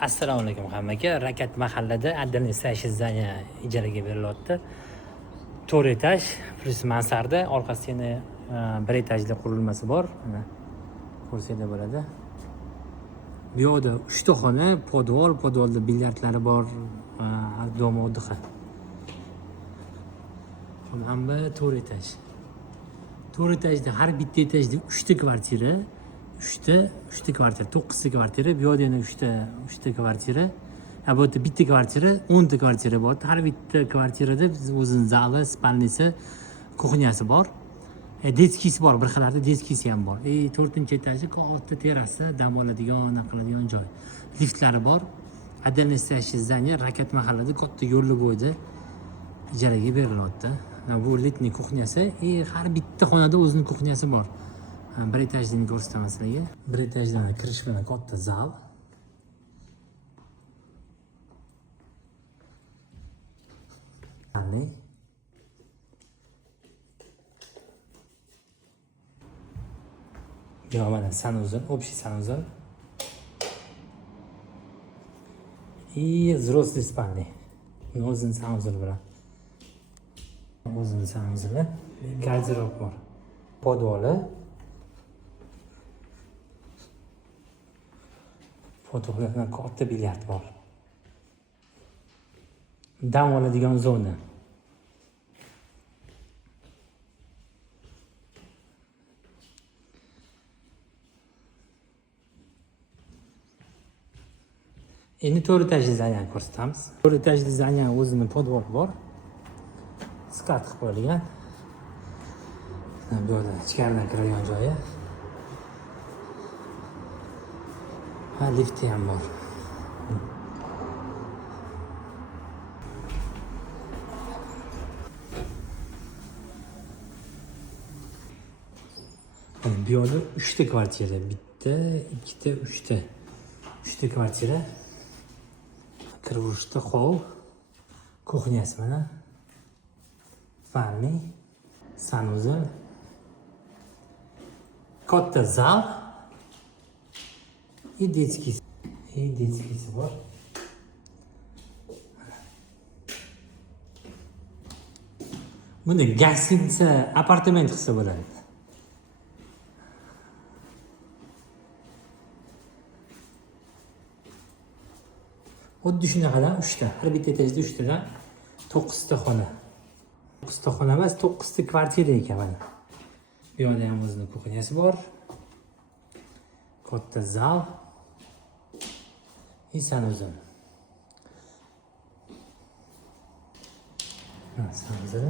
Assalomu alaykum hammaga. Rakat mahallada отдельный стоящий здание ijaraga berilyapti. 4 etaj plus mansarda, orqasida yana 1 etajli qurilmasi bor. Mana ko'rsanglar bo'ladi. Bu yoqda 3 ta xona, podvalda bilyardlari bor, dom oddiha. Xonam 4 etaj. 4 etajda har bitta etajda 3 ta kvartira, 3 ta kvartira, 9 ta kvartira, bu yoqda yana 3 ta kvartira. Bu yerda bitta kvartira, 10 ta kvartira bor. Har bitta kvartirada o'zining zali, spalnisi, kuxnyasi bor. Detskisi bor, bir xillarda detskisi ham bor. 4-etajda katta terrasa, dam oladigan, qiladigan joy. Liftlari bor. Отдельный стоящий здание Rakat mahallada katta yo'l bo'yida ijaraga berilyapti. Bu letniy kuxnyasi, har bitta xonada o'zining kuxnyasi bor. 1 etajdan ko'rsataman sizlarga. 1 etajdan kirish bilan katta zal. Yo, mana санузел, общий санузел. И взрослый спальный. O'zining санузел bilan. O'zining санузели, garderob bor. Podvali. Fotolardan katta bilyard bor. Dam oladigan zona. Endi 4 etajli zanyani ko'rsatamiz. 4 etajli zanyaning o'zining podvali bor. Skat qilib qo'yilgan. Bu yerda ichkaridan kiradigan joyi. Lifti ham bor. Bu yerda 3 ta kvartira, bitta, 2 ta, 3 ta. 3 ta kvartira. Kirishda hol, kuxnyasi mana. Vanniy, sanuzel. Katta zal. Detskisi. Detskisi bor. Buni gостиница, apartament qilsa bo'ladi. Xuddi shunaqadan 3 ta, har bitta etajda 3 tadan 9 ta xona. 9 ta xona emas, 9 ta kvartira ekan mana. Bu yerda ham o'zining kuxnyasi bor. Katta zal. Sanuzel. Sanuzel.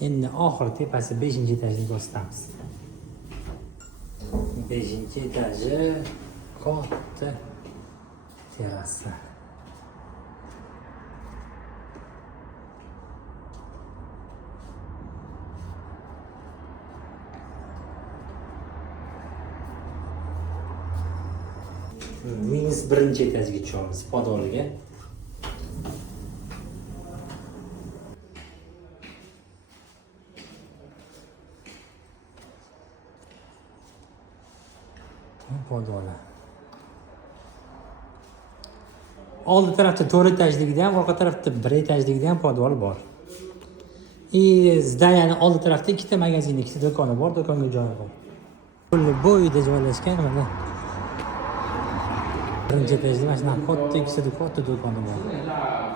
Endi oxiri tepasi 5-etajni ko'rsatamiz. 5-etaji katta terrasa. Minus 1-etajga tushamiz, podvaliga. Podvali. Oldi tarafda 4 etajligida ham, orqa tarafda 1 etajligida ham podval bor. Zdaniyani oldi tarafda 2 ta magazin, 2 ta do'koni bor, do'konga joyi bor. Yo'l bo'yida joylashgan mana. 1-etajda mana shunaqa katta 2 ta do'koni bor.